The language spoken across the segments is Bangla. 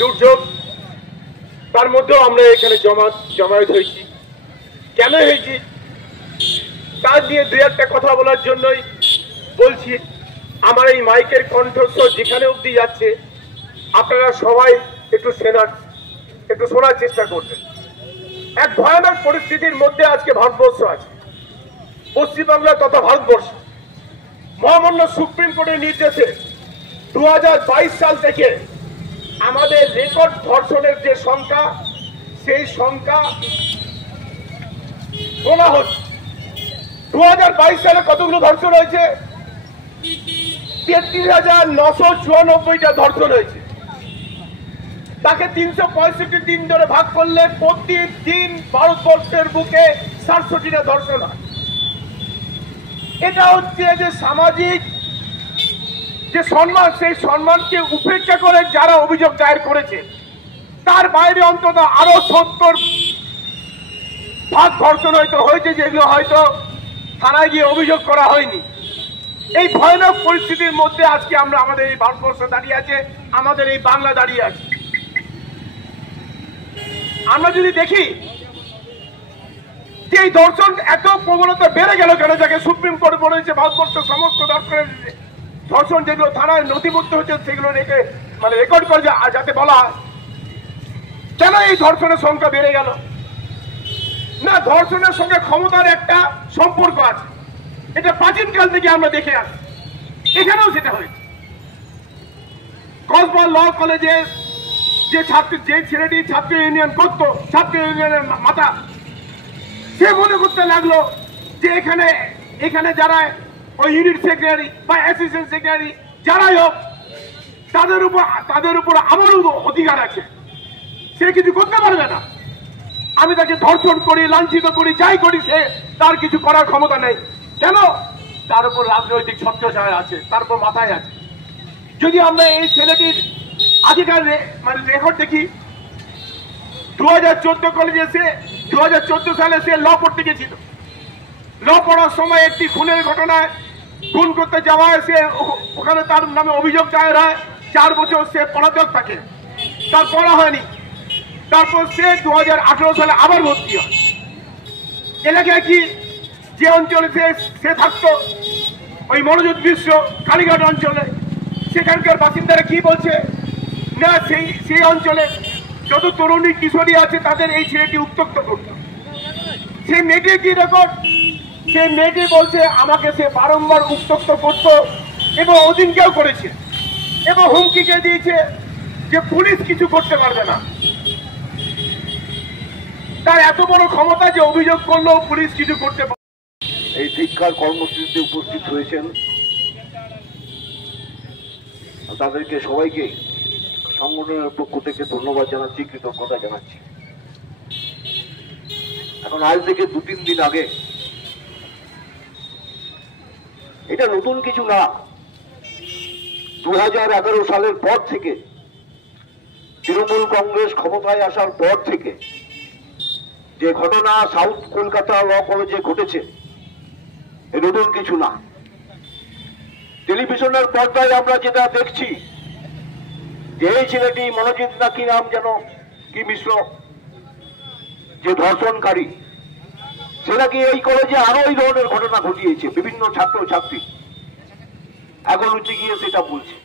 দুর্যোগ, তার মধ্যেও আমরা এখানে জমায়েত হয়েছি। কেন হয়েছি তার নিয়ে দুই একটা কথা বলার জন্যই বলছি। আমার এই মাইকের কণ্ঠস্বর যেখানে অবধি যাচ্ছে আপনারা সবাই একটু শোনার চেষ্টা করবেন। এক ভয়ানক পরিস্থিতির মধ্যে আজকে ভারতবর্ষ আছে, পশ্চিমবাংলা তথা ভারতবর্ষ। মহামান্য সুপ্রিম কোর্টের নির্দেশে 2022 সাল থেকে আমাদের রেকর্ড ধর্ষণের যে সংখ্যা, সেই সংখ্যা বলা হচ্ছে। 2022 সালে কতগুলো ধর্ষণ হয়েছে? 33,994টা ধর্ষণ হয়েছে। তাকে 365 দিন ধরে ভাগ করলে প্রতিদিন ভারতবর্ষের বুকে 67টা ধর্ষণ হয়। এটা হচ্ছে যে সামাজিক যে সম্মান, সেই সম্মানকে উপেক্ষা করে যারা অভিযোগ দায়ের করেছে, তার বাইরে অন্তত আরো 70 ভাগ ধর্ষণ হয়েছে, যেগুলো হয়তো থানায় গিয়ে অভিযোগ করা হয়নি। এই ভয়ানক পরিস্থিতির মধ্যে আজকে আমরা আমাদের এই ভারতবর্ষ দাঁড়িয়ে আছে, আমাদের এই বাংলা দাঁড়িয়ে আছে। আমরা যদি দেখি যে এই ধর্ষণ এত প্রবণতা বেড়ে গেল কেন, যাকে সুপ্রিম কোর্ট বলেছে ভারতবর্ষের সমস্ত ধর্ষণ যেগুলো থানায় নথিভুক্ত হচ্ছে সেগুলো রেকর্ড করে যাতে বলা হয়, কেন এই ধর্ষণের সংখ্যা বেড়ে গেল? না, ধর্ষণের সঙ্গে ক্ষমতার একটা সম্পর্ক আছে। এটা প্রাচীনকাল থেকে আমরা দেখে আসি, এখানেও সেটা হয়েছে। কসবা ল কলেজে যে ছেলেটি ছাত্র ইউনিয়ন করতো, ছাত্র ইউনিয়নের মাথা, সে মনে করতে লাগলো যে এখানে যারা ওই ইউনিট সেক্রেটারি বা অ্যাসিস্ট্যান্ট সেক্রেটারি যারাই হোক, তাদের উপর আমারও অধিকার আছে, সে কিছু করতে পারবে না। আমি তাকে ধর্ষণ করি, লাঞ্ছিত করি, যাই করি, সে তার কিছু করার ক্ষমতা নেই। কেন? তার উপর রাজনৈতিক ছত্রছায়া আছে, তার উপর মাথায় আছে। যদি আমরা এই ছেলেটির আগেকার রেকর্ড দেখি, 2014 কলেজে সে 2014 সালে সে ল পড়তে গেছিল। ল পড়ার সময় একটি খুনের ঘটনায় খুন করতে যাওয়ায় সে ওখানে তার নামে অভিযোগ দায়ের হয়। 4 বছর সে পলাতক থাকে, তার পড়া হয়নি। তারপর সে 2018 সালে আবার ভর্তি হয়। এলাকায় কি যে অঞ্চলে সে থাকতো, ওই মনোযোগ বিশ্ব কালীঘাট অঞ্চলে, সেখানকার বাসিন্দারা কি বলছে না, সেই অঞ্চলে যত তরুণী কিশোরী আছে তাদের এই ছেলেটি উত্ত্যক্ত করত। সেই মেয়েটি কি রেকর্ড? সেই মেয়েটি বলছে আমাকে সে বারংবার উত্ত্যক্ত করত এবং ওদিনকেও করেছে এবং হুমকিকে দিয়েছে যে পুলিশ কিছু করতে পারবে না। তার এত বড় ক্ষমতা যে অভিযোগ করলেও পুলিশ কিছু করতে পারবে। এই শিক্ষার কর্মসূচিতে উপস্থিত হয়েছেন তাদেরকে সবাইকে সংগঠনের পক্ষ থেকে ধন্যবাদ জানাচ্ছি, কৃতজ্ঞতা জানাচ্ছি। এখন আজ থেকে 2-3 দিন আগে, এটা নতুন কিছু না, 2011 সালের পর থেকে, তৃণমূল কংগ্রেস ক্ষমতায় আসার পর থেকে যে ঘটনা সাউথ কলকাতা ল কলেজে ঘটেছে, এ নতুন কিছু না। টেলিভিশনের পর্দায় আমরা যেটা দেখছি যে এই ছেলেটি মনোজিৎ না কি নাম যেন, কি মিশ্র, যে ধর্ষণকারী, সে নাকি এই কলেজে আরো এই ধরনের ঘটনা ঘটিয়েছে বিভিন্ন ছাত্র ছাত্রী, এখন উঠে গিয়ে সেটা বলছে।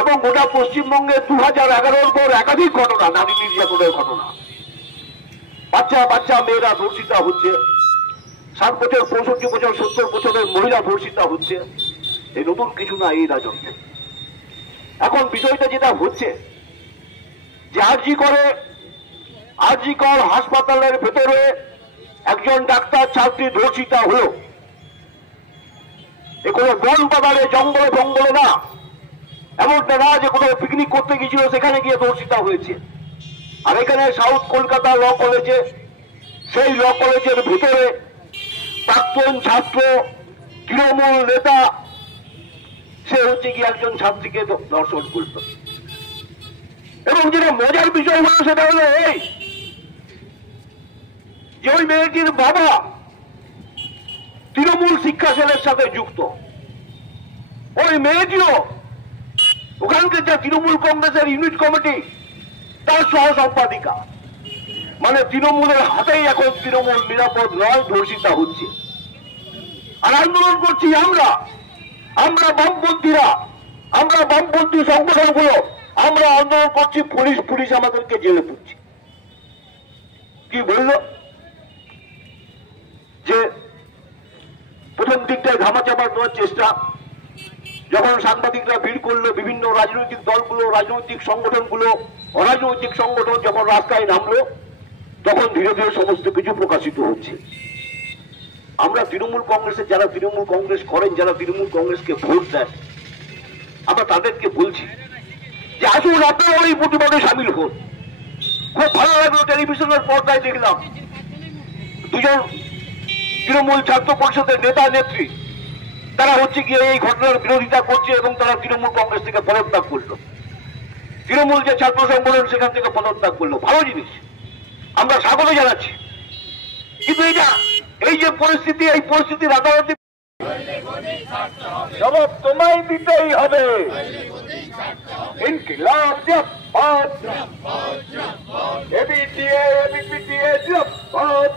এবং গোটা পশ্চিমবঙ্গে 2011 পর একাধিক ঘটনা, নারী নির্যাতনের ঘটনা, বাচ্চা মেয়েরা ধর্ষিতা হচ্ছে, 60 বছর 65 বছর 70 বছরের মহিলা ধর্ষিতা হচ্ছে। এই নতুন কিছু না এই রাজত্বে। এখন বিষয়টা যেটা হচ্ছে যে আরজি কর হাসপাতালের ভেতরে একজন ডাক্তার ছাত্রী ধর্ষিতা হলো। এ কোনো বন বাগানে জঙ্গলে না, এমনটা না যে কোনো পিকনিক করতে গিয়েছিল সেখানে গিয়ে ধর্ষিতা হয়েছে। আর এখানে সাউথ কলকাতা ল কলেজে, সেই ল কলেজের ভিতরে প্রাক্তন ছাত্র তৃণমূল নেতা, সে হচ্ছে কি একজন ছাত্রীকে ধর্ষণ করত। এবং যেটা মজার বিষয় হলো সেটা হলো এই যে ওই মেয়েটির বাবা তৃণমূল শিক্ষা সেলের সাথে যুক্ত। ওই মেয়েটিও ওখানকার যা তৃণমূল কংগ্রেসের ইউনিট কমিটি তার সহ সম্পাদিকা, মানে তৃণমূলের হাতেই এখন তৃণমূল নিরাপদ নয়, ধর্ষিতা হচ্ছে। আর আন্দোলন করছি আমরা বামপন্থীরা, আমরা বামপন্থী সংগঠনগুলো, আমরা আন্দোলন করছি, পুলিশ আমাদেরকে জেলে পুরছে। কি বলল যে প্রথম দিকটায় ধামাচাপা দেওয়ার চেষ্টা, যখন সাংবাদিকরা ভিড় করলো, বিভিন্ন রাজনৈতিক দলগুলো, রাজনৈতিক সংগঠনগুলো, অরাজনৈতিক সংগঠন যখন রাস্তায় নামলো, তখন ধীরে ধীরে সমস্ত কিছু প্রকাশিত হচ্ছে। আমরা তৃণমূল কংগ্রেসের যারা তৃণমূল কংগ্রেস করেন, যারা তৃণমূল কংগ্রেসকে ভোট দেন, আমরা তাদেরকে বলছি যে আসুন আপনারা ওই প্রতিবাদে সামিল হন। খুব ভালো লাগলো, টেলিভিশনের পর্দায় দেখলাম দুজন তৃণমূল ছাত্র পরিষদের নেতা নেত্রী, তারা হচ্ছে গিয়ে এই ঘটনার বিরোধিতা করছে এবং তারা তৃণমূল কংগ্রেস থেকে পদত্যাগ করলো। তৃণমূল যে ছাত্র সংগঠন সেখান থেকে পদত্যাগ করলো, ভালো জিনিস, আমরা স্বাগত জানাচ্ছি। কিন্তু এই যে পরিস্থিতি, এই পরিস্থিতি রাতারাতি জবাব তোমায় দিতেই হবে। ইনকিলাব জিন্দাবাদ, এবিটিএ এবিপিটিএ জিন্দাবাদ।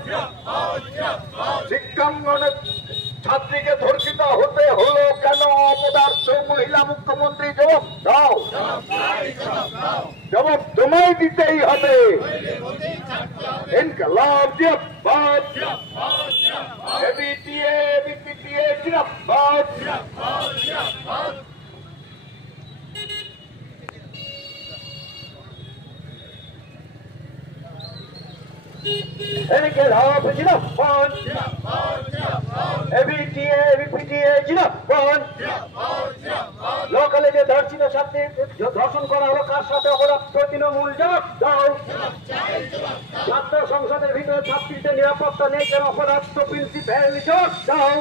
শিক্ষাঙ্গনের ছাত্রীকে ধর্ষিত হতে হলো কেন? অপদার্থ মহিলা মুখ্যমন্ত্রী জবাব দাও, জবাব তোমায় দিতেই হবে। ইনকিলাব জিন্দাবাদ, এবিটিএ এবিপিটিএ জিন্দাবাদ। ইনকিলাব জিন্দাবাদ, এবিটিএ এবিপিটিএ জিন্দাবাদ। ল কলেজে ধর্ষিত ছাত্রী ধর্ষণ করা হলো, কার সাথে অপরাধ? তৃণমূল জবাব দাও। ছাত্র সংসদের ভিতরে ছাত্রীদের নিরাপত্তা নেই কেন? অপরাধ প্রিন্সিপাল জবাব দাও।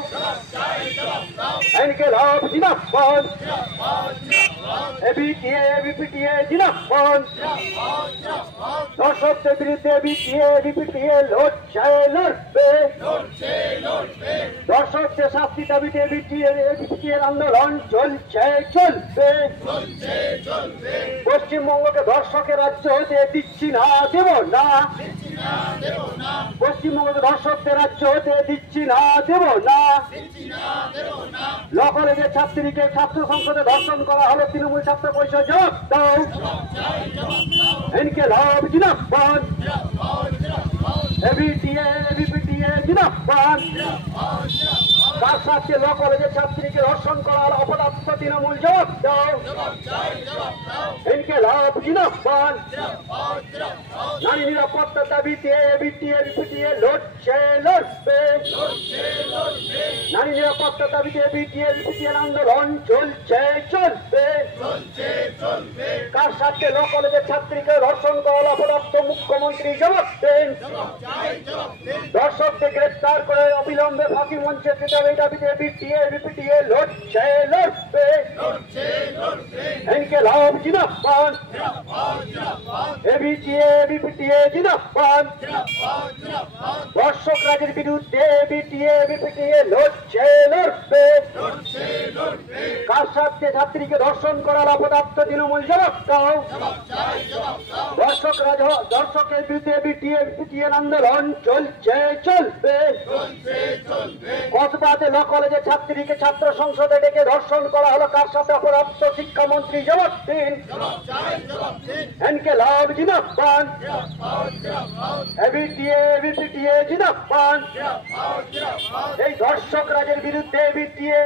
ইনকিলাব জিন্দাবাদ, এবিটিএ এবিপিটিএ জিন্দাবাদ। ধর্ষকদের বিরুদ্ধে এবিটিএ এবিপিটিএ লড়বে। ধর্ষকদের শাস্তি দাবিতে এবিটিএর আন্দোলন চলবে। পশ্চিমবঙ্গকে ধর্ষকের রাজ্য হতে দিচ্ছি না, দেব না। পশ্চিমবঙ্গকে ধর্ষকদের রাজ্য হতে দিচ্ছি না, দেব না। ল কলেজের ছাত্রীকে ছাত্র সংসদে ধর্ষণ করা হলো, তৃণমূল ছাত্র পরিষদ জবাব দাও। ইনকিলাব জিন্দাবাদ, এবিটিএ এবিপিটিএ জিন্দাবাদ। কার সাথে ল কলেজের ছাত্রীকে ধর্ষণ করা হলো, অপদার্থ তৃণমূল জবাব দাও। ইনকিলাব জিন্দাবাদ, নারী নিরাপত্তা দাবিতে এবিটিএ এবিপিটিএ লড়বে। নারী নিরাপত্তা দাবিতে এবিটিএ এবিপিটিএর আন্দোলন চলবে। কার সাথে ল কলেজের ছাত্রীকে ধর্ষণ করা হলো, অপদার্থ মুখ্যমন্ত্রী জবাব দেন। ধর্ষককে গ্রেপ্তার করে অবিলম্বে ফাঁসি মঞ্চে দিতে হবে, এই দাবিতে এবিটিএ এবিপিটিএ লড়বে। ইনকিলাব জিন্দাবাদ, এবিটিএ এবিপিটিএ জিন্দাবাদ। ধর্ষক রাজের বিরুদ্ধে এবিটিএ এবিপিটিএ লড়বে। কার সাথে ছাত্রীকে ধর্ষণ করার অপদার্থ তৃণমূল জবাব দাও। ধর্ষকের বিরুদ্ধে এবিটিএ এবিপিটিএর আন্দোলন চলবে। কসবাতে ল কলেজের ছাত্রীকে ছাত্র সংসদে ডেকে ধর্ষণ করা হলো, কার সাথে অপরাধ? শিক্ষামন্ত্রী জবাব দিন। ইনকিলাব জিন্দাবাদ, এবিটিএ এবিপিটিএ জিন্দাবাদ। এই ধর্ষক রাজের বিরুদ্ধে এবিটিএ